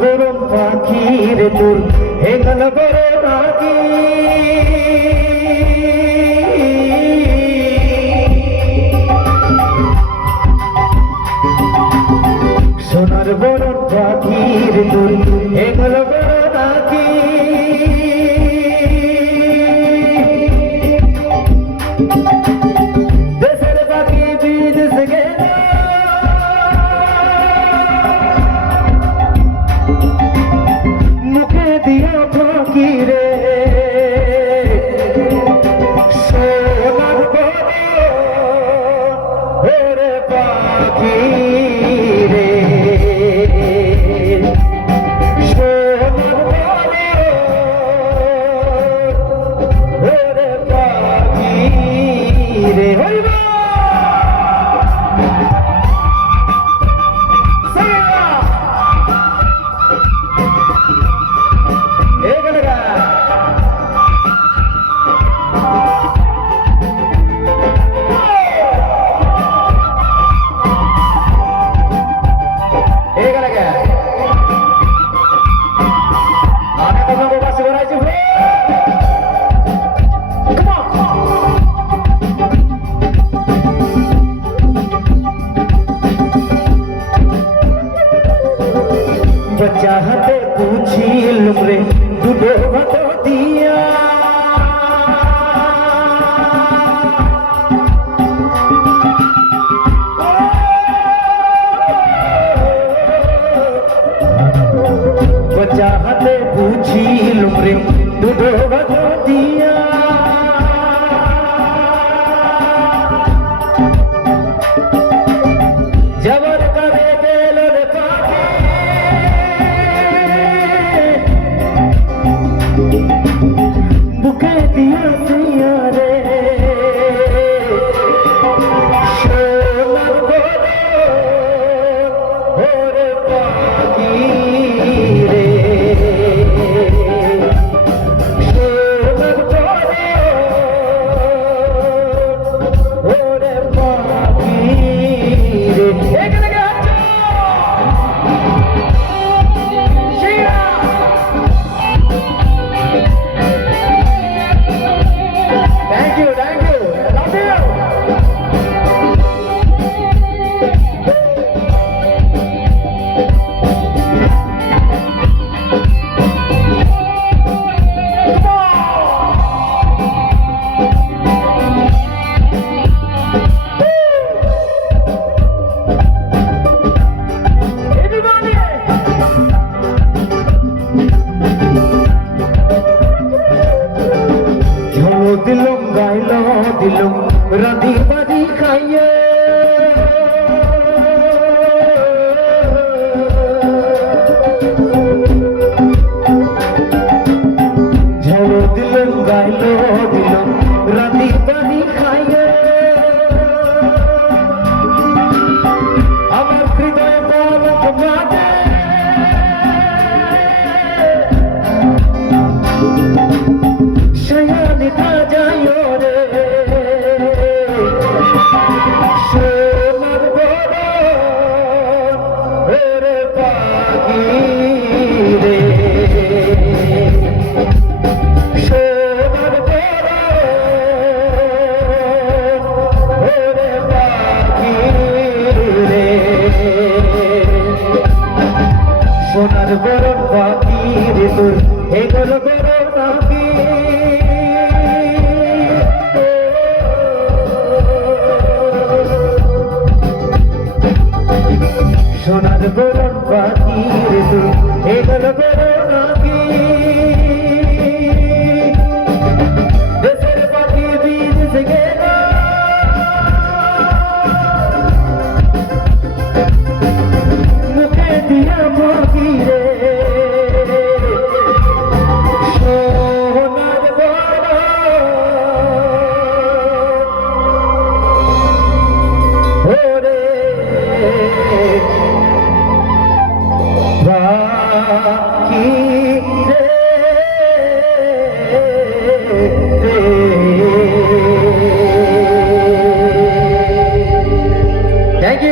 বরণ পাখি রে তোর হে গেল বড় রাগি সোনার বরণ পাখি রে তোর হে গেল বড় রাগি দেশের পাখি বিদেশ গেল মুখে দিয়া ফাঁকি রে সোনার ওরে পাখি রে সোনার ওরে পাখি রে चाहते पूछी लुमरे दुडो भतो दिया चाहते पूछी लुमरे दुडो भतो दिया जबर करे दिल रे पाके बुके दिया सिया रे सोनार ओरे पाखी रे सोनार ओरे पाखी रे Thank you. Love you. दिलुम गाइलो दिलुम राधी बाधी खाइए झलो दिलुम गाइलो दिलुम राधी बाधी खाइए আমার হৃদয় পালক মাঝে शयानिका जायो रे सोनार ओरे पाखी रे सोनार ओरे पाखी रे সোনার বরণ পাখি রে তোর হে গেল বড় রাগি সোনার বরণ পাখি রে তোর হে গেল